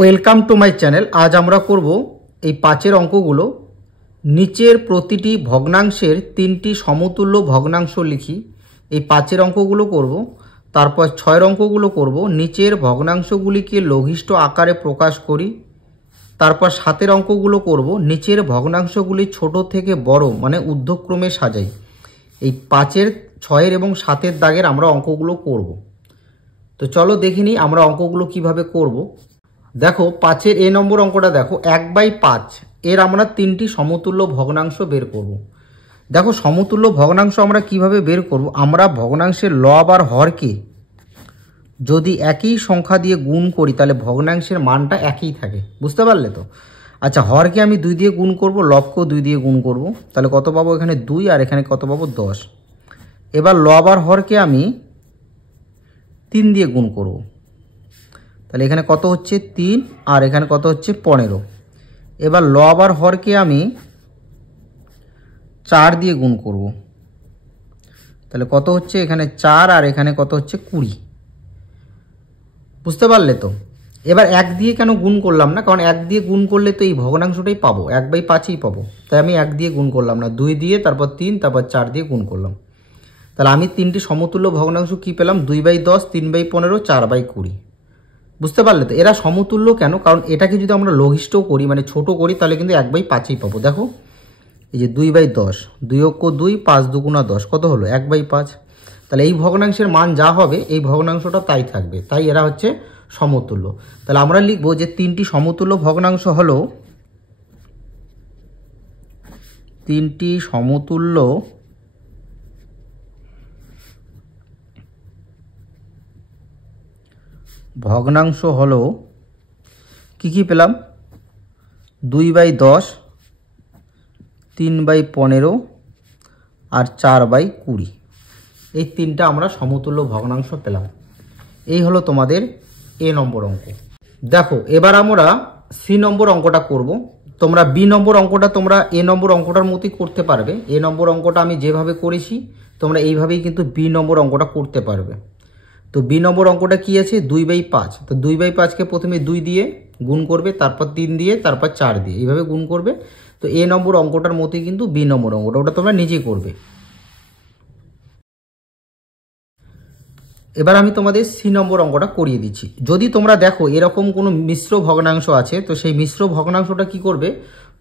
Welcome to my channel. আজ আমরা করব এই পাঁচের অঙ্কগুলো। নিচের প্রতিটি ভগ্নাংশের তিনটি সমতুল্য ভগ্নাংশ লিখি। এই পাঁচের অঙ্কগুলো করব। তারপর ছয়ের অঙ্কগুলো করব। নিচের ভগ্নাংশগুলিকে লঘিষ্ঠ আকারে প্রকাশ করি। তারপর সাতের অঙ্কগুলো করব। নিচের ভগ্নাংশগুলি ছোট থেকে বড় মানে ঊর্ধ্বক্রমে সাজাই। এই পাঁচের, ছয়ের এবং সাতের দাগের আমরা অঙ্কগুলো করব। তো চলো দেখে নিই আমরা অঙ্কগুলো কিভাবে করব। দেখো পাঁচের এ নম্বর অঙ্কটা দেখো, 1/5 এর আমরা তিনটি সমতুল্য ভগ্নাংশ বের করব। দেখো সমতুল্য ভগ্নাংশ আমরা কিভাবে বের করব, আমরা ভগ্নাংশের লব আর হরকে যদি একই সংখ্যা দিয়ে গুণ করি তাহলে ভগ্নাংশের মানটা একই থাকে। বুঝতে পারলে তো? আচ্ছা, হরকে আমি 2 দিয়ে গুণ করব, লবকেও 2 দিয়ে গুণ করব, তাহলে কত পাবো? এখানে 2 আর এখানে কত পাবো? 10। এবার লব আর হরকে আমি 3 দিয়ে গুণ করব, তাহলে এখানে কত হচ্ছে? 3 আর এখানে কত হচ্ছে? 15। এবার লব আর হরকে আমি 4 দিয়ে গুণ করব, তাহলে কত হচ্ছে? এখানে 4 আর এখানে কত হচ্ছে? 20। বুঝতে পারলে তো? এবার 1 দিয়ে কেন গুণ করলাম না? কারণ 1 দিয়ে গুণ করলে তো এই ভগ্নাংশটাই পাবো, 1/5ই পাবো। তাই আমি 1 দিয়ে গুণ করলাম না, 2 দিয়ে, তারপর 3, তারপর 4 দিয়ে গুণ করলাম। তাহলে আমি তিনটি সমতুল্য ভগ্নাংশ কি পেলাম? 2/10, 3/15, 4/20। বুঝতে পারলে তো? এরা সমতুল্য কেন? কারণ এটাকে যদি আমরা লঘিষ্ঠ করি মানে ছোট করি তাহলে কিন্তু 1/5ই পাবো। দেখো এই যে 2/10, 2 অক্ষ 2, 5 দুগুণা 10, কত হলো? 1/5। তাহলে এই ভগ্নাংশের মান যা হবে এই ভগ্নাংশটা তাই থাকবে, তাই এরা হচ্ছে সমতুল্য। তাহলে আমরা লিখব যে তিনটি সমতুল্য ভগ্নাংশ হলো, তিনটি সমতুল্য ভগ্নাংশ হলো, কি কি পেলাম? 2/10, 3/15 আর 4/20। এই তিনটা আমরা সমতুল্য ভগ্নাংশ পেলাম। এই হলো তোমাদের এ নম্বর অঙ্ক। দেখো এবার আমরা সি নম্বর অঙ্কটা করব। তোমরা বি নম্বর অঙ্কটা তোমরা এ নম্বর অঙ্কটার মতোই করতে পারবে। এ নম্বর অঙ্কটা আমি যেভাবে করেছি তোমরা এইভাবেই কিন্তু বি নম্বর অঙ্কটা করতে পারবে। তো বি নম্বর অঙ্কটা কি আছে? 2/5। তো 2/5কে প্রথমে 2 দিয়ে গুণ করবে, তারপর 3 দিয়ে, তারপর 4 দিয়ে, এইভাবে গুণ করবে। তো এ নম্বর অঙ্কটার মতোই কিন্তু বি নম্বর অঙ্কটা, ওটা তোমরা নিজেই করবে। এবার আমি তোমাদের সি নম্বর অঙ্কটা করিয়ে দিচ্ছি। যদি তোমরা দেখো এরকম কোনো মিশ্র ভগ্নাংশ আছে, তো সেই মিশ্র ভগ্নাংশটা কি করবে?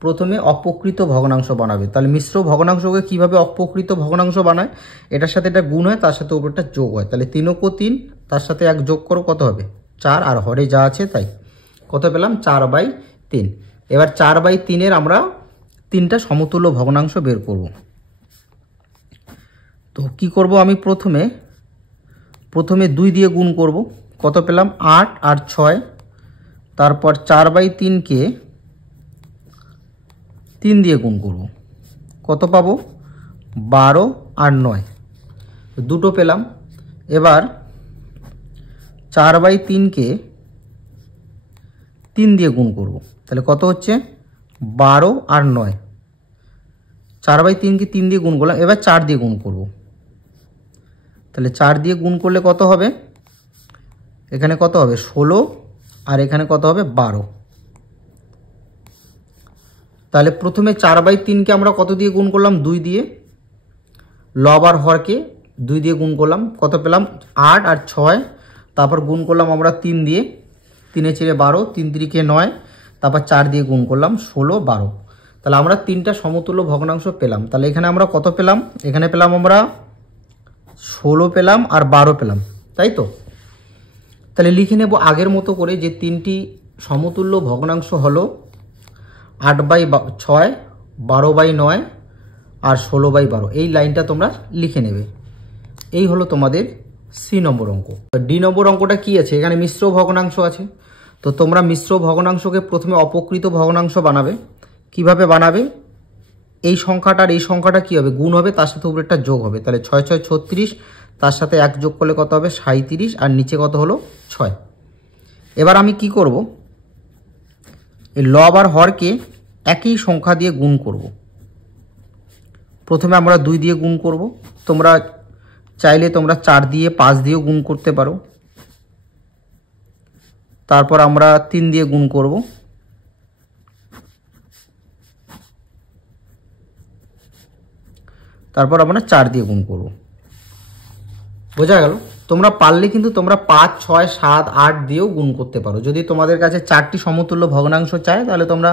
প্রথমে অপকৃত ভগ্নাংশ বানাবে। তাহলে মিশ্র ভগ্নাংশকে কিভাবে অপকৃত ভগ্নাংশ বানায়? এটার সাথে এটা গুণ হয়, তার সাথে উপরটা যোগ হয়। তাহলে 3 অক্ষ 3, তার সাথে 1 যোগ করো, কত হবে? 4, আর হরে যা আছে তাই। কত পেলাম? 4/3। এবার 4/3-এর আমরা তিনটা সমতুল্য ভগ্নাংশ বের করব। তো কি করব? আমি প্রথমে 2 দিয়ে গুণ করব, কত পেলাম? 8 আর 6। তারপর 4/3-কে 3 দিয়ে গুণ করব, কত পাবো? 12 আর 9, দুটো পেলাম। এবার 4/3-কে 3 দিয়ে গুণ করব, তাহলে কত হচ্ছে? 12 আর 9। 4/3-কে 3 দিয়ে গুণ করলাম, এবার 4 দিয়ে গুণ করব, তাহলে 4 দিয়ে গুণ করলে কত হবে? এখানে কত হবে? 16, আর এখানে কত হবে? 12। তাহলে প্রথমে 4/3-কে আমরা কত দিয়ে গুণ করলাম? 2 দিয়ে। লব আর হরকে 2 দিয়ে গুণ করলাম, কত পেলাম? 8 আর 6। তারপর গুণ করলাম আমরা 3 দিয়ে, 3 × 12, 3 × 9। তারপর 4 দিয়ে গুণ করলাম, 16, 12। তাহলে আমরা তিনটা সমতুল্য ভগ্নাংশ পেলাম। তাহলে এখানে আমরা কত পেলাম? এখানে পেলাম আমরা 16 পেলাম আর 12 পেলাম, তাই তো? তাহলে লিখে নেব আগের মতো করে যে তিনটি সমতুল্য ভগ্নাংশ হলো 8/6, 12/9 আর 16/12। এই লাইনটা তোমরা লিখে নেবে। এই হলো তোমাদের সি নম্বর অঙ্ক। ডি নম্বর অঙ্কটা কি আছে? এখানে মিশ্র ভগ্নাংশ আছে। তো তোমরা মিশ্র ভগ্নাংশকে প্রথমে অপকৃত ভগ্নাংশ বানাবে। কিভাবে বানাবে? এই সংখ্যাটা আর এই সংখ্যাটা কি হবে? গুণ হবে, তার সাথে উপরেরটা যোগ হবে। তাহলে 6 × 6 = 36, তার সাথে 1 যোগ করলে কত হবে? 37, আর নিচে কত হলো? 6। এবার আমি কি করব? এই লব আর হরকে একই সংখ্যা দিয়ে গুণ করব। প্রথমে আমরা 2 দিয়ে গুণ করব। তোমরা চাইলে তোমরা 4 দিয়ে, 5 দিয়েও গুণ করতে পারো। তারপর আমরা 3 দিয়ে গুণ করব। তারপর আমরা 4 দিয়ে গুণ করব। বোঝা গেল? তোমরা পারলে কিন্তু তোমরা 5, 6, 7, 8 দিয়েও গুণ করতে পারো। যদি তোমাদের কাছে 4টি সমতুল্য ভগ্নাংশ চায় তাহলে তোমরা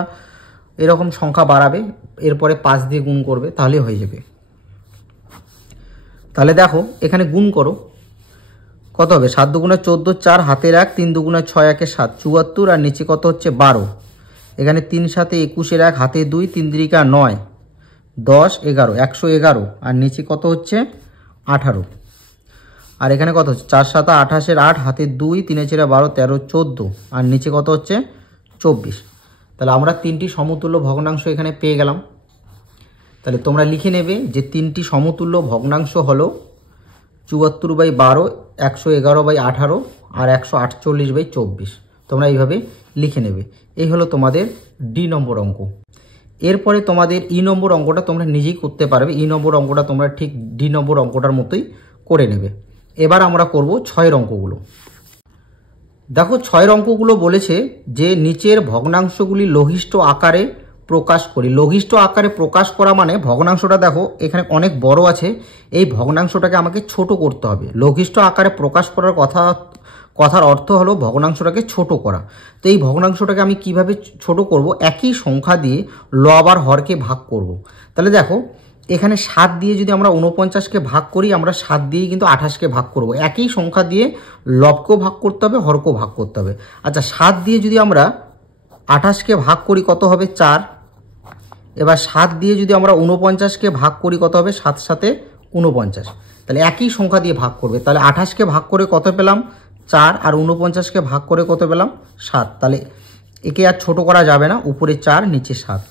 এরকম সংখ্যা বাড়াবে, এরপরে 5 দিয়ে গুণ করবে, তাহলে হয়ে যাবে। তাহলে দেখো এখানে গুণ করো, কত হবে? 7 দুগুণে 14, 4 হাতের 1, 3 দুগুণে 6, 1 7, 74, আর নিচে কত হচ্ছে 12। এখানে 3 7 21, 1 হাতে 2, 3 3 9, 10 11, 111, আর নিচে কত হচ্ছে 18। আর এখানে কত হচ্ছে 4 7 28, 8 হাতে 2, 3 4 12, 13 14, আর নিচে কত হচ্ছে 24। তাহলে আমরা 3টি সমতুল্য ভগ্নাংশ এখানে পেয়ে গেলাম। তাহলে তোমরা লিখে নেবে যে 3টি সমতুল্য ভগ্নাংশ হলো 74/12, 111/18, আর 148/24। তোমরা এইভাবে লিখে নেবে। এই হলো তোমাদের ডি নম্বর অঙ্ক। এরপরে তোমাদের ই নম্বর অঙ্কটা তোমরা নিজেই করতে পারবে। ই নম্বর অঙ্কটা তোমরা ঠিক ডি নম্বর অঙ্কটার মতোই করে নেবে। এবার আমরা করব 6 অঙ্কগুলো। দেখো 6 অঙ্কগুলো বলেছে যে নিচের ভগ্নাংশগুলি লঘিষ্ঠ আকারে প্রকাশ করি। লঘিষ্ঠ আকারে প্রকাশ করা মানে ভগ্নাংশটা দেখো এখানে অনেক বড় আছে, এই ভগ্নাংশটাকে আমাকে ছোট করতে হবে। লঘিষ্ঠ আকারে প্রকাশ করার কথার অর্থ হলো ভগ্নাংশটাকে ছোট করা। তো এই ভগ্নাংশটাকে আমি কিভাবে ছোট করব? একই সংখ্যা দিয়ে লব আর হরকে ভাগ করব। তাহলে দেখো এখানে 7 দিয়ে যদি আমরা 49কে ভাগ করি, আমরা 7 দিয়েই কিন্তু 28কে ভাগ করব। একই সংখ্যা দিয়ে লবকেও ভাগ করতে হবে, হরকেও ভাগ করতে হবে। আচ্ছা 7 দিয়ে যদি আমরা 28কে ভাগ করি কত হবে 4। এবার 7 দিয়ে যদি আমরা 49কে ভাগ করি কত হবে 7 7 49। তাহলে একই সংখ্যা দিয়ে ভাগ করবে। তাহলে 28কে ভাগ করে কত পেলাম 4, আর 49কে ভাগ করে কত পেলাম 7। তাহলে একে আর ছোট করা যাবে না, উপরে 4 নিচে 7।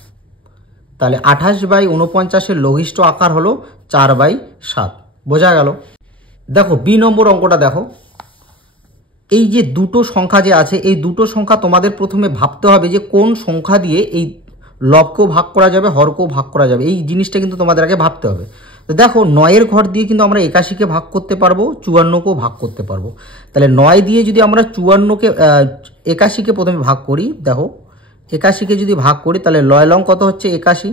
তাহলে 28/49 লঘিষ্ঠ আকার হলো 4/7। বোঝা গেল? দেখো বি নম্বর অঙ্কটা দেখো, এই যে দুটো সংখ্যা যে আছে, এই দুটো সংখ্যা তোমাদের প্রথমে ভাবতে হবে যে কোন সংখ্যা দিয়ে এই লবকেও ভাগ করা যাবে, হরকেও ভাগ করা যাবে। এই জিনিসটা কিন্তু তোমাদের আগে ভাবতে হবে। তো দেখো 9-এর ঘর দিয়ে কিন্তু আমরা 81কে ভাগ করতে পারবো, 54কেও ভাগ করতে পারবো। তাহলে 9 দিয়ে যদি আমরা 81কে প্রথমে ভাগ করি, দেখো 81কে যদি ভাগ করি তাহলে 9 লং কত হচ্ছে 81।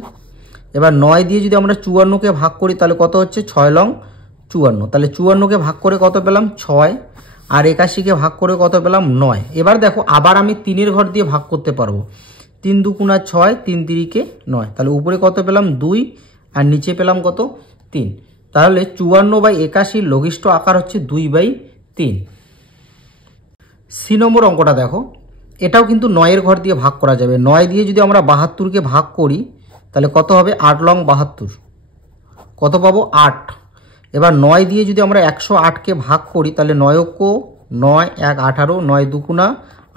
এবার 9 দিয়ে যদি আমরা 54কে ভাগ করি তাহলে কত হচ্ছে 6 লং 54। তাহলে 54কে ভাগ করে কত পেলাম 6, আর 81কে ভাগ করে কত পেলাম 9। এবার দেখো আবার আমি 3-এর ঘর দিয়ে ভাগ করতে পারবো। 3 2 6, 3 3 9। তাহলে উপরে কত পেলাম 2, আর নিচে পেলাম কত 3। তাহলে 54/81 লঘিষ্ঠ আকার হচ্ছে 2/3। সি নম্বর অঙ্কটা দেখো, এটাও কিন্তু 9-এর ঘর দিয়ে ভাগ করা যাবে। 9 দিয়ে যদি আমরা 72কে ভাগ করি তাহলে কত হবে 8 লং 72, কত পাবো 8। এবার 9 দিয়ে যদি আমরা 108কে ভাগ করি তাহলে 9 9 1 18, 9 2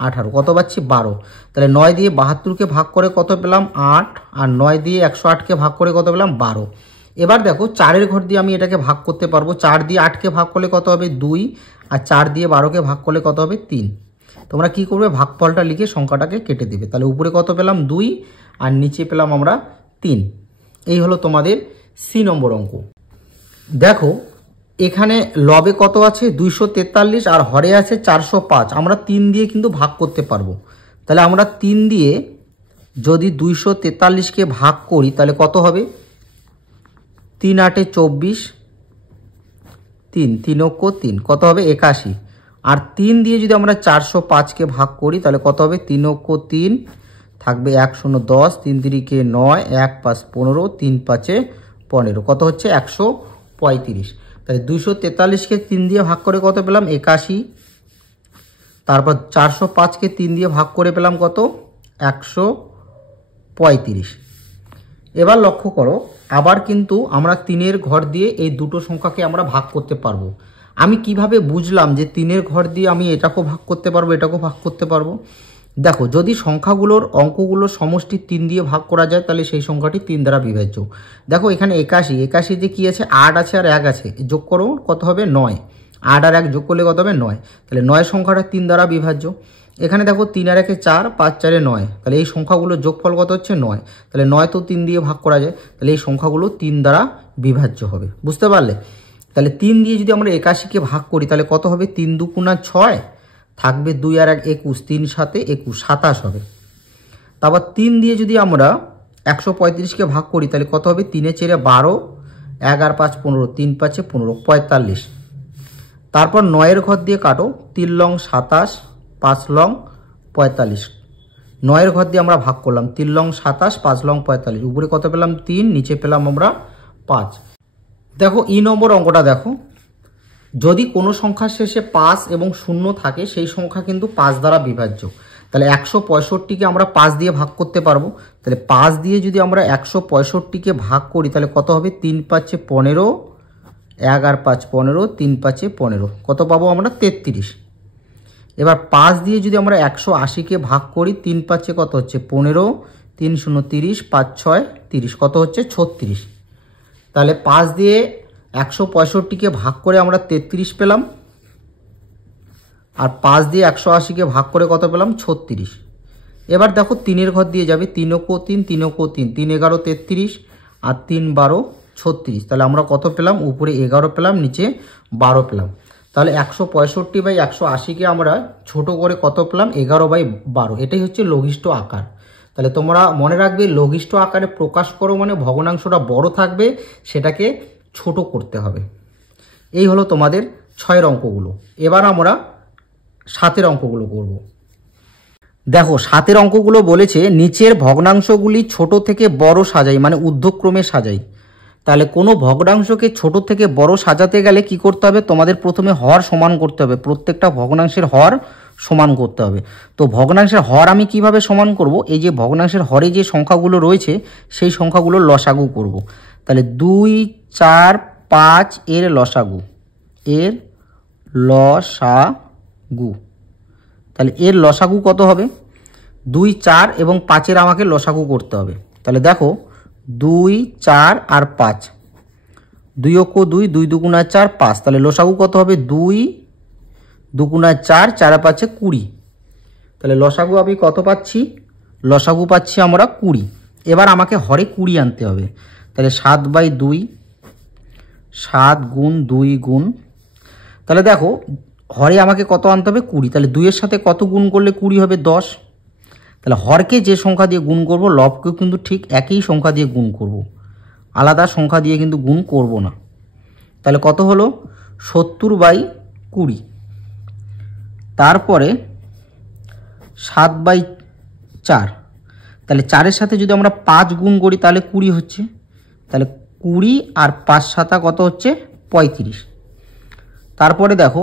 18, কত পাচ্ছি 12। তাহলে 9 দিয়ে 72কে ভাগ করে কত পেলাম 8, আর 9 দিয়ে 108কে ভাগ করে কত পেলাম 12। এবার দেখো 4-এর ঘর দিয়ে আমি এটাকে ভাগ করতে পারবো। 4 দিয়ে 8কে ভাগ করলে কত হবে 2, আর 4 দিয়ে 12কে ভাগ করলে কত হবে 3। তোমরা কি করবে ভাগফলটা লিখে সংখ্যাটাকে কেটে দেবে। তাহলে উপরে কত পেলাম 2, আর নিচে পেলাম আমরা 3। এই হলো তোমাদের সি নম্বর অঙ্ক। দেখো এখানে লবে কত আছে 243, আর হরে আছে 405। আমরা 3 দিয়ে কিন্তু ভাগ করতে পারবো। তাহলে আমরা 3 দিয়ে যদি 243কে ভাগ করি তাহলে কত হবে 3 8 24, 3 3 3, কত হবে 81। আর 3 দিয়ে যদি আমরা 405কে ভাগ করি তাহলে কত হবে 3 3, থাকবে 1 0 10, 3 3 9, 1 5 15, 3 5 15, কত হচ্ছে 135। তাহলে 243কে 3 দিয়ে ভাগ করে কত পেলাম 81। তারপর 405কে 3 দিয়ে ভাগ করে পেলাম কত 135। এবার লক্ষ্য করো আবার কিন্তু আমরা 3-এর ঘর দিয়ে এই দুটো সংখ্যাকে আমরা ভাগ করতে পারবো। আমি কিভাবে বুঝলাম যে 3-এর ঘর দিয়ে আমি এটাকেও ভাগ করতে পারবো, এটাকেও ভাগ করতে পারবো? দেখো যদি সংখ্যাগুলোর অঙ্কগুলোর সমষ্টি 3 দিয়ে ভাগ করা যায় তাহলে সেই সংখ্যাটি 3 দ্বারা বিভাজ্য। দেখো এখানে 81 কি আছে 8 আছে আর 1 আছে, যোগ করো কত হবে 9। 8 আর 1 যোগ করলে কত হবে 9। তাহলে 9 সংখ্যাটা 3 দ্বারা বিভাজ্য। এখানে দেখো 3 আর 1 4, 5 4 9। তাহলে এই সংখ্যাগুলোর যোগফল কত হচ্ছে 9। তাহলে 9 তো 3 দিয়ে ভাগ করা যায়, তাহলে এই সংখ্যাগুলো 3 দ্বারা বিভাজ্য হবে। বুঝতে পারলে? তাহলে 3 দিয়ে যদি আমরা 81কে ভাগ করি তাহলে কত হবে 3 2 6, থাকবে 2 আর 1 21, 3 7 21, 27 হবে। তারপর 3 দিয়ে যদি আমরা 135কে ভাগ করি তাহলে কত হবে? 3 4 12, 1 আর 5 15, 3 5 15, 45। তারপর 9 ঘর দিয়ে কাটো, 3 লং 27, 5 লং 45। 9 ঘর দিয়ে আমরা ভাগ করলাম, 3 লং 27, 5 লং 45। উপরে কত পেলাম? 3, নিচে পেলাম আমরা 5। দেখো ই নম্বর অঙ্কটা দেখো, যদি কোনো সংখ্যার শেষে 5 এবং 0 থাকে সেই সংখ্যা কিন্তু 5 দ্বারা বিভাজ্য। তাহলে 165কে আমরা 5 দিয়ে ভাগ করতে পারবো। তাহলে 5 দিয়ে যদি আমরা 165কে ভাগ করি তাহলে কত হবে? 3 5 15, 1 আর 5 15, 3 5 15, কত পাবো আমরা? 33। এবার 5 দিয়ে যদি আমরা 180কে ভাগ করি, 3 5 কত হচ্ছে? 15, 3 0 30, 5 6 30, কত হচ্ছে? 36। তাহলে 5 দিয়ে 165কে ভাগ করে আমরা 33 পেলাম, আর 5 দিয়ে 180কে ভাগ করে কত পেলাম? 36। এবার দেখো 3 ঘর দিয়ে যাবে, 3 ও 3, 3 ও 3, 3 11 33, আর 3 12 36। তাহলে আমরা কত পেলাম? উপরে 11 পেলাম, নিচে 12 পেলাম। তাহলে 165/180কে আমরা ছোট করে কত পেলাম? 11/12। এটাই হচ্ছে লঘিষ্ঠ আকার। তাহলে তোমরা মনে রাখবে, লঘিষ্ঠ আকারে প্রকাশ করো মানে ভগ্নাংশটা বড় থাকবে, সেটাকে ছোট করতে হবে। এই হলো তোমাদের 6 অঙ্কগুলো। এবার আমরা 7 অঙ্কগুলো করব। দেখো 7 অঙ্কগুলো বলেছে নিচের ভগ্নাংশগুলি ছোট থেকে বড় সাজাই, মানে ঊর্ধ্বক্রমে সাজাই। তাহলে কোনো ভগ্নাংশকে ছোট থেকে বড় সাজাতে গেলে কি করতে হবে? তোমাদের প্রথমে হর সমান করতে হবে, প্রত্যেকটা ভগ্নাংশের হর সমান করতে হবে। তো ভগ্নাংশের হর আমি কিভাবে সমান করব? এই যে ভগ্নাংশের হরে যে সংখ্যাগুলো রয়েছে সেই সংখ্যাগুলোর লসাগু করব। তাহলে 2 4 5 এর লসাগু, এর লসাগু। তাহলে এর লসাগু কত হবে? 2 4 এবং 5-এর আমাকে লসাগু করতে হবে। তাহলে দেখো 2 4 আর 5, 2 ও 2, 2 2 4 5। তাহলে লসাগু কত হবে? 2 2 4, 4 5 20। তাহলে লসাগু আমি কত পাচ্ছি? লসাগু পাচ্ছি আমরা 20। এবার আমাকে হরে 20 আনতে হবে। তাহলে 7/2, 7 গুণ 2 গুণ, তাহলে দেখো হরে আমাকে কত আনতে হবে? 20। তাহলে 2 এর সাথে কত গুণ করলে 20 হবে? 10। তাহলে হরকে যে সংখ্যা দিয়ে গুণ করব, লবকেও কিন্তু ঠিক একই সংখ্যা দিয়ে গুণ করব, আলাদা সংখ্যা দিয়ে কিন্তু গুণ করব না। তাহলে কত হলো? 70/20। তারপরে 7/4। তাহলে 4-এর সাথে যদি আমরা 5 গুণ করি তাহলে 20 হচ্ছে। তাহলে 20 আর 5 7 কত হচ্ছে? 35। তারপরে দেখো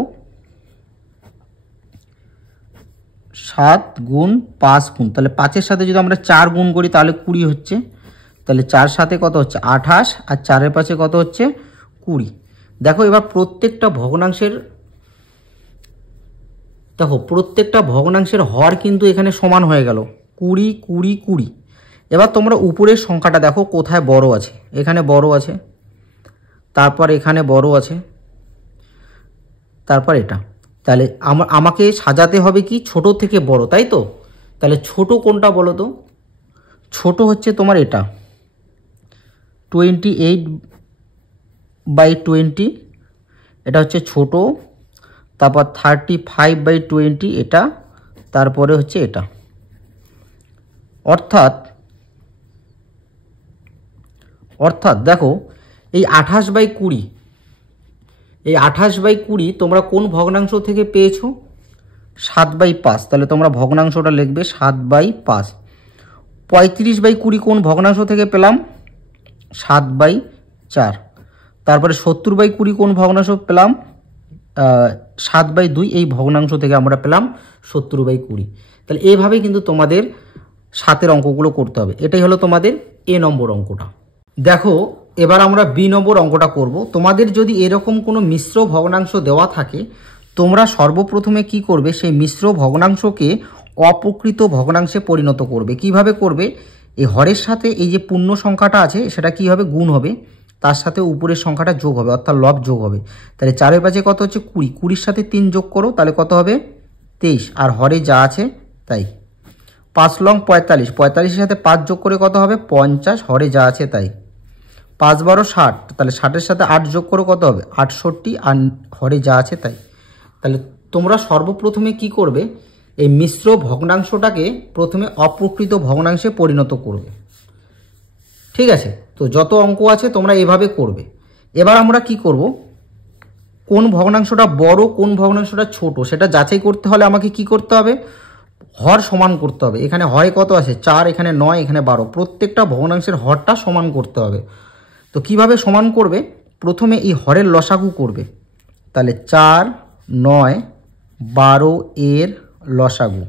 7 গুণ 5 গুণ, তাহলে 5-এর সাথে যদি আমরা 4 গুণ করি তাহলে 20 হচ্ছে। তাহলে 4 7 কত হচ্ছে? 28, আর 4-এর 5 কত হচ্ছে? 20। দেখো এবার প্রত্যেকটা ভগ্নাংশের হর কিন্তু এখানে সমান হয়ে গেল, 20 20 20। এবার তোমরা উপরের সংখ্যাটা দেখো কোথায় বড় আছে। এখানে বড় আছে, তারপর এখানে বড় আছে, তারপর এটা। তাহলে আমাকে সাজাতে হবে কি? ছোট থেকে বড়, তাই তো? তাহলে ছোট কোনটা বলো তো? ছোট হচ্ছে তোমার এটা 28/20, এটা হচ্ছে ছোট। তারপর 35/20 এটা, তারপরে হচ্ছে এটা। অর্থাৎ দেখো এই 28/20, এই 28/20 তোমরা কোন ভগ্নাংশ থেকে পেয়েছো? 7/5। তাহলে তোমরা ভগ্নাংশটা লিখবে 7/5। 35/20 কোন ভগ্নাংশ থেকে পেলাম? 7/4। তারপরে 70/20 কোন ভগ্নাংশ পেলাম? 7/2। এই ভগ্নাংশ থেকে আমরা পেলাম 70/20। তাহলে এইভাবেই কিন্তু তোমাদের 7 অঙ্কগুলো করতে হবে। এটাই হলো তোমাদের এ নম্বর অঙ্কটা। দেখো এবার আমরা বি নম্বর অঙ্কটা করব। তোমাদের যদি এরকম কোনো মিশ্র ভগ্নাংশ দেওয়া থাকে, তোমরা সর্বপ্রথমে কি করবে? সেই মিশ্র ভগ্নাংশকে অপ্রকৃত ভগ্নাংশে পরিণত করবে। কিভাবে করবে? এই হরের সাথে এই যে পূর্ণ সংখ্যাটা আছে সেটা কি হবে? গুণ হবে, তার সাথে উপরের সংখ্যাটা যোগ হবে, অর্থাৎ লব যোগ হবে। তাহলে 4-এর 5 কত হচ্ছে? 20। 20-এর সাথে 3 যোগ করো, তাহলে কত হবে? 23। আর হরে যা আছে তাই। 5 লং 45, 45-এর সাথে 5 যোগ করে কত হবে? 50। হরে যা আছে তাই। 5 12 60, তাহলে 60-এর সাথে 8 যোগ করে কত হবে? 68। আর হরে যা আছে তাই। তাহলে তোমরা সর্বপ্রথমে কি করবে, এই মিশ্র ভগ্নাংশটাকে প্রথমে অপ্রকৃত ভগ্নাংশে পরিণত করবে। ঠিক আছে, তো যত অঙ্ক আছে তোমরা এভাবে করবে। এবার আমরা কি করব, কোন ভগ্নাংশটা বড় কোন ভগ্নাংশটা ছোট সেটা যাচাই করতে হলে আমাকে কি করতে হবে, হর সমান করতে হবে। এখানে হরে কত আছে 4, এখানে 9, এখানে 12, প্রত্যেকটা ভগ্নাংশের হরটা সমান করতে হবে। তো কিভাবে সমান করবে, প্রথমে এই হরের লসাগু করবে। তাহলে 4, 9, 12 এর লসাগু।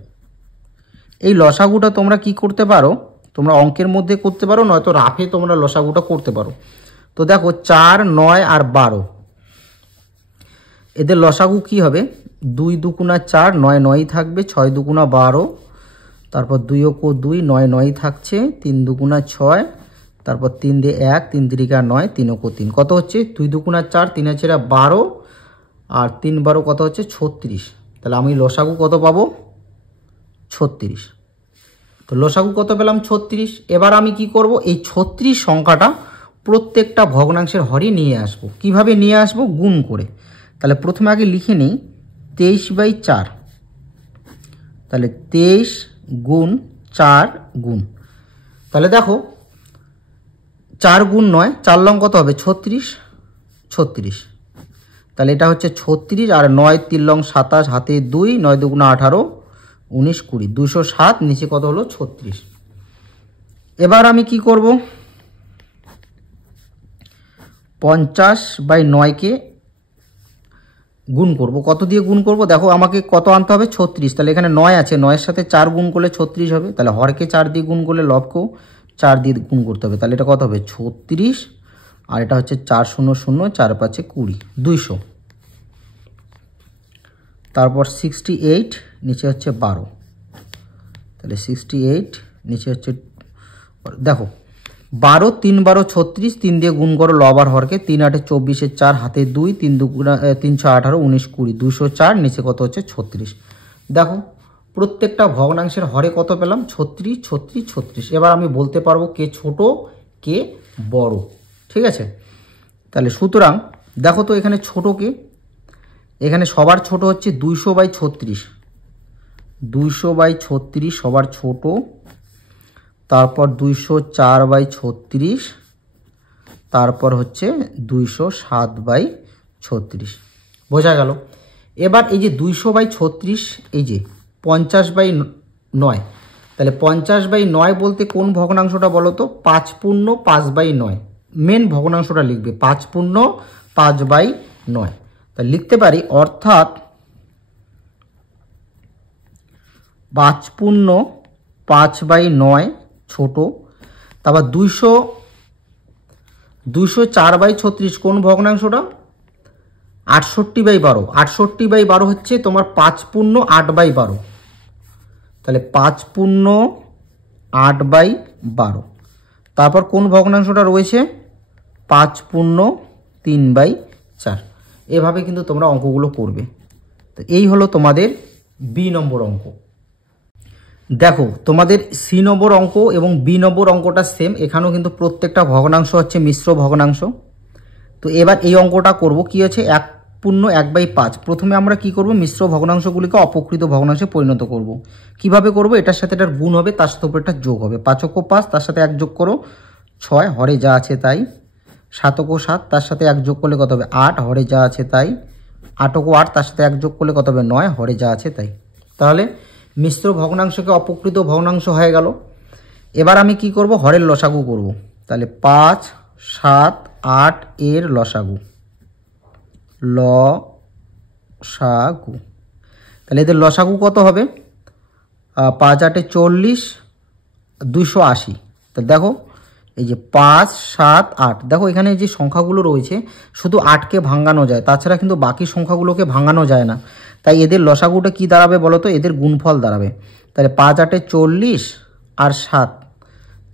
এই লসাগুটা তোমরা কি করতে পারো, তোমরা অঙ্কের মধ্যে করতে পারো, নয়তো রাফে তোমরা লসাগুটা করতে পারো। তো দেখো 4, 9 আর 12 এদের লসাগু কি হবে, 2 দুগুণা 4, 9 9ই থাকবে, 6 দুগুণা 12, তারপর 2 ও 2, 9 9ই থাকছে, 3 দুগুণা 6, তারপর 3 দিয়ে 1, 3 3 9, 3 ও 3 কত হচ্ছে, 2 দুগুণা 4, 3 আছে 12, আর 3 12 কত হচ্ছে 36। তাহলে আমি লসাগু কত পাবো, 36। তো লসাগু কত পেলাম, 36। এবার আমি কি করব, এই 36 সংখ্যাটা প্রত্যেকটা ভগ্নাংশের হরে নিয়ে আসব। কিভাবে নিয়ে আসব, গুণ করে। তাহলে প্রথমে আগে লিখে নিই 23/4। তাহলে 23 গুণ 4 গুণ, তাহলে দেখো 4 গুণ 9, 4 লং কত হবে 36, 36। তাহলে এটা হচ্ছে 36, আর 9 3 লং 27, হাতে 2, 9 দুগুণা 18, 19 20, 207, নিচে কত হলো 36। এবার আমি কি করব, 50/9কে গুণ করব। কত দিয়ে গুণ করব, দেখো আমাকে কত আনতে হবে 36। তাহলে এখানে 9 আছে, 9 এর সাথে 4 গুণ করলে 36 হবে। তাহলে হরকে 4 দিয়ে গুণ করলে লবকেও 4 দিয়ে গুণ করতে হবে। তাহলে এটা কত হবে 36, আর এটা হচ্ছে 4 0 0, 4 5 20, 200। তারপর 68, নিচে হচ্ছে 12। তাহলে 68, নিচে হচ্ছে, দেখো 12 3 12 36, 3 দিয়ে গুণ করো লব আর হরকে, 3 8 24, 4 হাতে 2, 3 দুগুণা 3 6 18, 19 20, 204, নিচে কত হচ্ছে 36। দেখো প্রত্যেকটা ভগ্নাংশের হরে কত পেলাম, 36 36 36। এবার আমি বলতে পারবো কে ছোট কে বড়। ঠিক আছে, তাহলে সুতরাং দেখো তো এখানে ছোট কে, এখানে সবার ছোট হচ্ছে 200/36, 200/36 সবার ছোট। তারপর 204/36, তারপর হচ্ছে 207/36। বোঝা গেল। এবার এই যে 200/36, এই যে 50/9, তাহলে 50/9 বলতে কোন ভগ্নাংশটা বলো তো, 5 পূর্ণ 5/9, মেন ভগ্নাংশটা লিখবে 5 পূর্ণ 5/9। তাহলে লিখতে পারি, অর্থাৎ 5 পূর্ণ 5/9 ছোট। তারপর 204/36 কোন ভগ্নাংশটা, 68/12, 68/12 হচ্ছে তোমার 5 পূর্ণ 8/12। তাহলে 5 পূর্ণ 8/12। তারপর কোন ভগ্নাংশটা রয়েছে, 5 পূর্ণ 3/4। এভাবে কিন্তু তোমরা অঙ্কগুলো করবে। তো এই হলো তোমাদের বি নম্বর অঙ্ক। দেখো তোমাদের সি নম্বর অঙ্ক এবং বি নম্বর অঙ্কটা সেম, এখানেও কিন্তু প্রত্যেকটা ভগ্নাংশ হচ্ছে মিশ্র ভগ্নাংশ। তো এবার এই অঙ্কটা করব, কি হচ্ছে 1 পূর্ণ 1/5। প্রথমে আমরা কি করব, মিশ্র ভগ্নাংশগুলিকে অপকৃত ভগ্নাংশে পরিণত করব। কিভাবে করব, এটার সাথে এটার গুণ হবে, তার সাথে উপর এটা যোগ হবে। 5 × 5, তার সাথে 1 যোগ করো 6, হরে যা আছে তাই। 7 × 7, তার সাথে 1 যোগ করলে কত হবে 8, হরে যা আছে তাই। 8 × 8, তার সাথে 1 যোগ করলে কত হবে 9, হরে যা আছে তাই। তাহলে মিশ্র ভগ্নাংশকে অপকৃত ভগ্নাংশ হয়ে গেল। এবার আমি কি করব, হরের লসাগু করব। তাহলে 5 7 8 এর লসাগু, লসাগু। তাহলে এদের লসাগু কত হবে, 5 8 40, 280। তো দেখো এই যে 5 7 8, দেখো এখানে যে সংখ্যাগুলো রয়েছে শুধু 8কে ভাঙানো যায়, তাছাড়া কিন্তু বাকি সংখ্যাগুলোকে ভাঙানো যায় না। তাই এদের লসাগুটা কি দাঁড়াবে বলো তো, এদের গুণফল দাঁড়াবে। তাহলে 5 8 40 আর 7,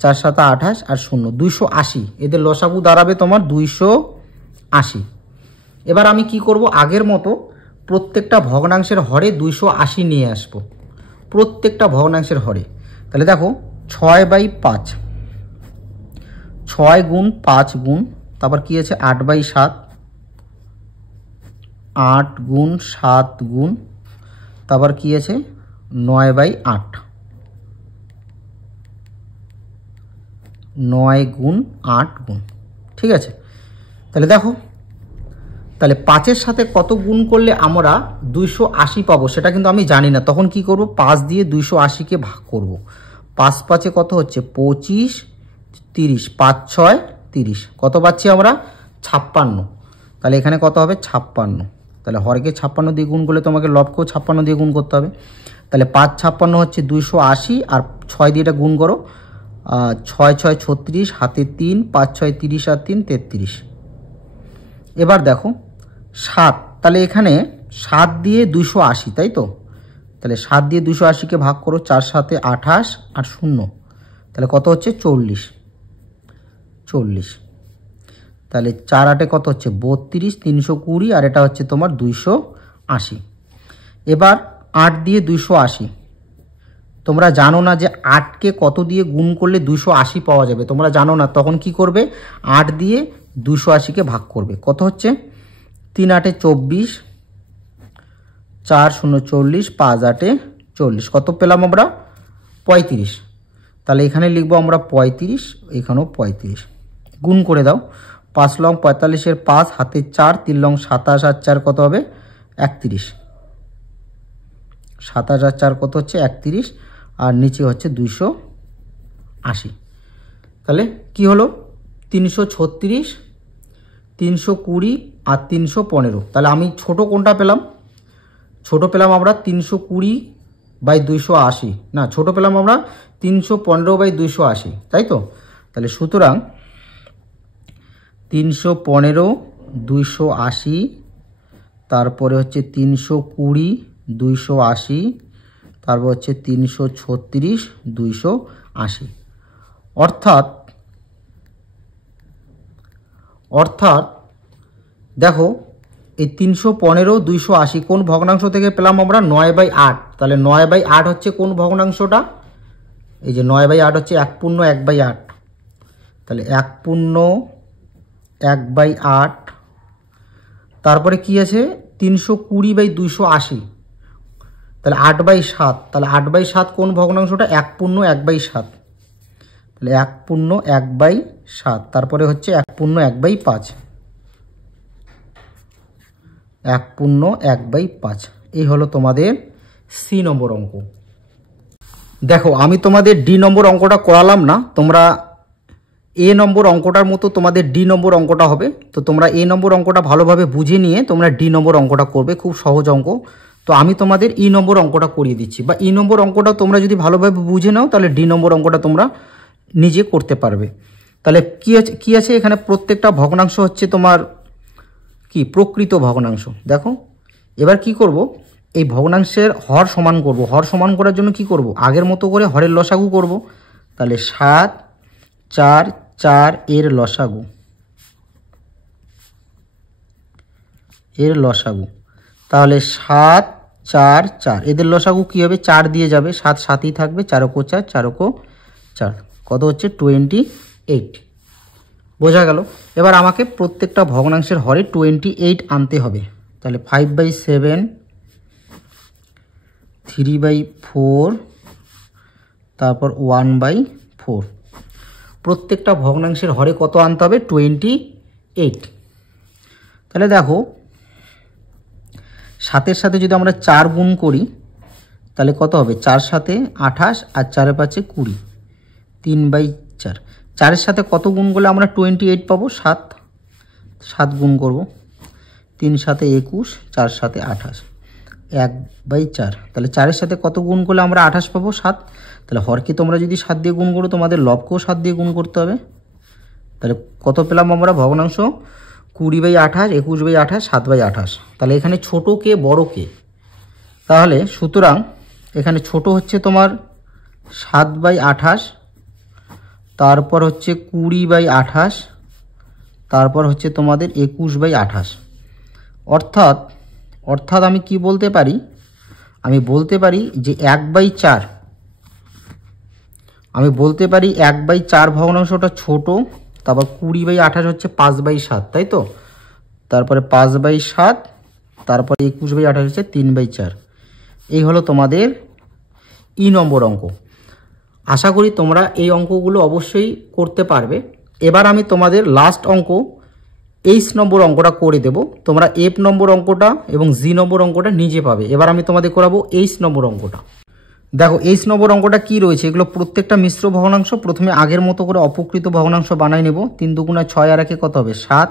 4 7 28 আর 0, 280। এদের লসাগু দাঁড়াবে তোমার 280। এবার আমি কি করব, আগের মতো প্রত্যেকটা ভগ্নাংশের হরে 280 নিয়ে আসব, প্রত্যেকটা ভগ্নাংশের হরে। তাহলে দেখো 6/5, 6 গুণ 5 গুণ, তারপর কি আছে 8/7, 8 গুণ 7 গুণ তারপর কি আছে 9/8, 9 গুণ 8 গুণ, ঠিক আছে। তাহলে দেখো, তাহলে 5-এর সাথে কত গুণ করলে আমরা 280 পাবো সেটা কিন্তু আমি জানি না। তখন কি করব, 5 দিয়ে 280কে ভাগ করব। 5×5 কত হচ্ছে 25, 30, 5×6 30, কত পাচ্ছি আমরা 56। তাহলে এখানে কত হবে 56। তাহলে হরকে 56 দিয়ে গুণ করলে তোমাকে লবকেও 56 দিয়ে গুণ করতে হবে। তাহলে 5 56 হচ্ছে 280, আর 6 দিয়ে এটা গুণ করো, 6 6 36, হাতে 3, 5 6 30 আর 3 33। এবার দেখো 7, তাহলে এখানে 7 দিয়ে 280, তাই তো। তাহলে 7 দিয়ে 280কে ভাগ করো, 4 7 28 আর 0, তাহলে কত হচ্ছে 40। তাহলে 4 8 কত হচ্ছে 32, 320, আর এটা হচ্ছে তোমার 280। এবার 8 দিয়ে 280, তোমরা জানো না যে 8কে কত দিয়ে গুণ করলে 280 পাওয়া যাবে, তোমরা জানো না। তখন কি করবে, 8 দিয়ে 280কে ভাগ করবে। কত হচ্ছে 3 8 24, 4 0 40, 5 8 40, কত পেলাম আমরা 35। তাহলে এখানে লিখবো আমরা 35, এখানেও 35। গুণ করে দাও, 5 লং 45 এর 5, হাতে 4, 3 লং 27 আর 4 কত হবে 31। 27 আর 4 কত হচ্ছে 31, আর নিচে হচ্ছে 280। তাহলে কি হলো 336, 320 আর 315। তাহলে আমি ছোট কোনটা পেলাম, ছোট পেলাম আমরা 320/280, না ছোট পেলাম আমরা 315/280, তাই তো। তাহলে সুতরাং 315/280, তারপরে হচ্ছে 320/280, তারপর হচ্ছে 336/280। অর্থাৎ দেখো, এই 315/280 কোন ভগ্নাংশ থেকে পেলাম আমরা 9/8। তাহলে 9/8 হচ্ছে কোন ভগ্নাংশটা, এই যে 9/8 হচ্ছে 1/8। তাহলে 1/8, তারপরে কি আছে 320/280, তাহলে 8/7। তাহলে 8/7 কোন ভগ্নাংশটা 1/7। তাহলে 1/7, তারপরে হচ্ছে 1/5, 1/5। এই হলো তোমাদের সি নম্বর অঙ্ক। দেখো, আমি তোমাদের ডি নম্বর অঙ্কটা করালাম না, তোমরা এ নম্বর অঙ্কটার মতো তোমাদের ডি নম্বর অঙ্কটা হবে। তো তোমরা এ নম্বর অঙ্কটা ভালোভাবে বুঝে নিয়ে তোমরা ডি নম্বর অঙ্কটা করবে, খুব সহজ অঙ্ক। তো আমি তোমাদের ই নম্বর অঙ্কটা করিয়ে দিচ্ছি, বা ই নম্বর অঙ্কটা তোমরা যদি ভালোভাবে বুঝে নাও তাহলে ডি নম্বর অঙ্কটা তোমরা নিজে করতে পারবে। তাহলে কি আছে এখানে, প্রত্যেকটা ভগ্নাংশ হচ্ছে তোমার কি প্রকৃত ভগ্নাংশ। দেখো এবার কি করব, এই ভগ্নাংশের হর সমান করব। হর সমান করার জন্য কি করব, আগের মতো করে হরের লসাগু করব। তাহলে 7 4 4 এর লসাগু, তাহলে 7 4 4 এদের লসাগু কি হবে, 4 দিয়ে যাবে, 7 7ই থাকবে, 4 4 4 4, কত হচ্ছে 28। বোঝা গেল। এবার আমাকে প্রত্যেকটা ভগ্নাংশের হরে 28 আনতে হবে। তাহলে 5/7, 3/4, তারপর 1/4। প্রত্যেকটা ভগ্নাংশের হরে কত আনতে হবে 28। তাহলে দেখো, 7-এর সাথে যদি আমরা 4 গুণ করি তাহলে কত হবে, 4 7 28 আর 4 5 20, 3/4। 4-এর সাথে কত গুণ করলে আমরা 28 পাবো, 7 গুণ করব, 3 7 21, 4 7 28, 1/4। তাহলে 4-এর সাথে কত গুণ করলে আমরা 28 পাবো, 7। তাহলে হরকে তোমরা যদি 7 দিয়ে গুণ করো, তোমাদের লবকেও 7 দিয়ে গুণ করতে হবে। তাহলে কত পেলাম আমরা ভগ্নাংশ, 20/28, 21/28, 7/28। তাহলে এখানে ছোট কে বড় কে, তাহলে সুতরাং এখানে ছোট হচ্ছে তোমার 7/28, তারপর হচ্ছে 20/28, তারপর হচ্ছে তোমাদের 21/28। অর্থাৎ আমি কি বলতে পারি, আমি বলতে পারি যে 1/4, আমি বলতে পারি 1/4 ভগ্নাংশটা ছোট। তারপর 20/28 হচ্ছে 5/7, তাই তো। তারপরে 5/7, তারপরে 21/28 হচ্ছে 3/4। এই হলো তোমাদের ই নম্বর অঙ্ক। আশা করি তোমরা এই অঙ্কগুলো অবশ্যই করতে পারবে। এবার আমি তোমাদের লাস্ট অঙ্ক এইচ নম্বর অঙ্কটা করে দেব। তোমরা এফ নম্বর অঙ্কটা এবং জি নম্বর অঙ্কটা নিজে পাবে। এবার আমি তোমাদের করাবো এইচ নম্বর অঙ্কটা। দেখো এইচ নম্বর অঙ্কটা কি রয়েছে, এগুলো প্রত্যেকটা মিশ্র ভগ্নাংশ। প্রথমে আগের মতো করে অপকৃত ভগ্নাংশ বানাই নেব। 3 দুগুণা 6 আর একে কত হবে 7,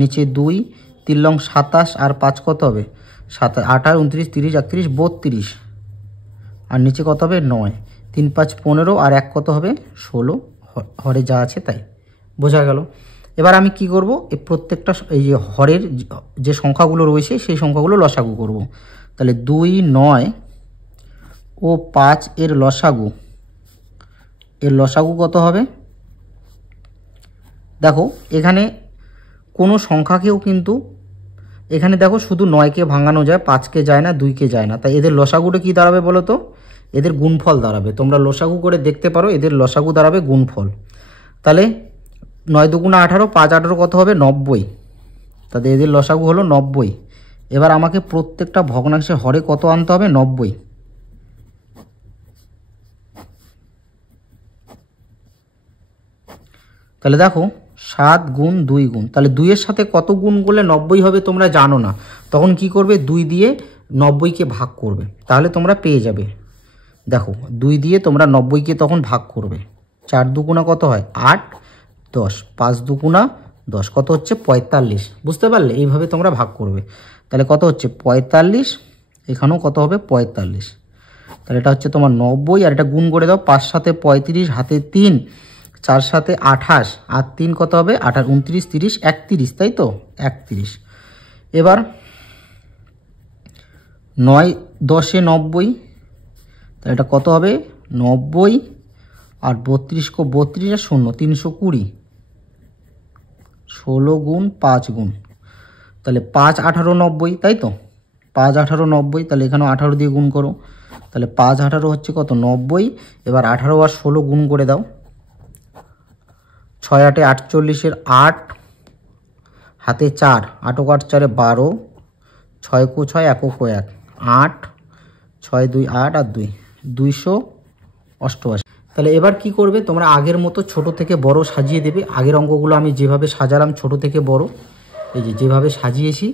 নিচে 2, 3 লং 27 আর 5 কত হবে 7, 8 আর 29, 30, 31, 32 আর নিচে কত হবে 9, 3 5 15 আর 1 কত হবে 16, হরে যা আছে তাই। বোঝা গেল। এবার আমি কি করব, এই প্রত্যেকটা এই যে হরের যে সংখ্যাগুলো রয়েছে সেই সংখ্যাগুলো লসাগু করব। তাহলে 2, 9 ও 5 এর লসাগু কত হবে। দেখো এখানে কোনো সংখ্যাকেও কিন্তু এখানে দেখো শুধু 9কে ভাঙানো যায়, 5কে যায় না, 2কে যায় না। তাই এদের লসাগুটা কি দাঁড়াবে বলো তো, এদের গুণফল দাঁড়াবে। তোমরা লসাগু করে দেখতে পারো, এদের লসাগু দাঁড়াবে গুণফল। তাহলে 9 দুগুণা 18, 5 18 কত হবে 90। তাহলে এদের লসাগু হলো 90। এবার আমাকে প্রত্যেকটা ভগ্নাংশের হরে কত আনতে হবে 90। তাহলে দেখো 7 গুণ 2 গুণ, তাহলে 2 এর সাথে কত গুণ করলে 90 হবে তোমরা জানো না, তখন কি করবে 2 দিয়ে 90কে ভাগ করবে, তাহলে তোমরা পেয়ে যাবে। দেখো 2 দিয়ে তোমরা 90কে তখন ভাগ করবে। 4 দুগুণা কত হয় 8, 10, 5 দুগুণা 10 কত হচ্ছে 45। বুঝতে পারলে, এইভাবে তোমরা ভাগ করবে। তাহলে কত হচ্ছে 45, এখানেও কত হবে 45। তাহলে এটা হচ্ছে তোমার 90 আর এটা গুণ করে দাও, 5 সাথে 35, হাতে 3, 4 সাথে 28 আর 3 কত হবে 28, 29, 30, 31, তাই তো 31। এবার 9 10 90, তাহলে এটা কত হবে 90 আর 32 কো 32 আর 0 320, 16 গুণ 5 গুণ, তাহলে 5 18 90, তাই তো 5 18 90। তাহলে এখানেও 18 দিয়ে গুণ করো, তাহলে 5 18 হচ্ছে কত 90। এবার 18 আর 16 গুণ করে দাও, 6 8 48 এর 8, হাতে 4, 8 ও 8 4 12, 6 কো 6 1 কো 1 8, 6 2 8 আর 2 288। তাহলে এবার কি করবে তোমরা আগের মতো ছোট থেকে বড় সাজিয়ে দেবে। আগের অঙ্কগুলো আমি যেভাবে সাজালাম ছোট থেকে বড়, এই যেভাবে সাজিয়েছি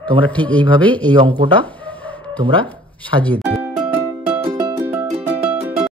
তোমরা ঠিক এইভাবে এই অঙ্কটা তোমরা সাজিয়ে দেবে।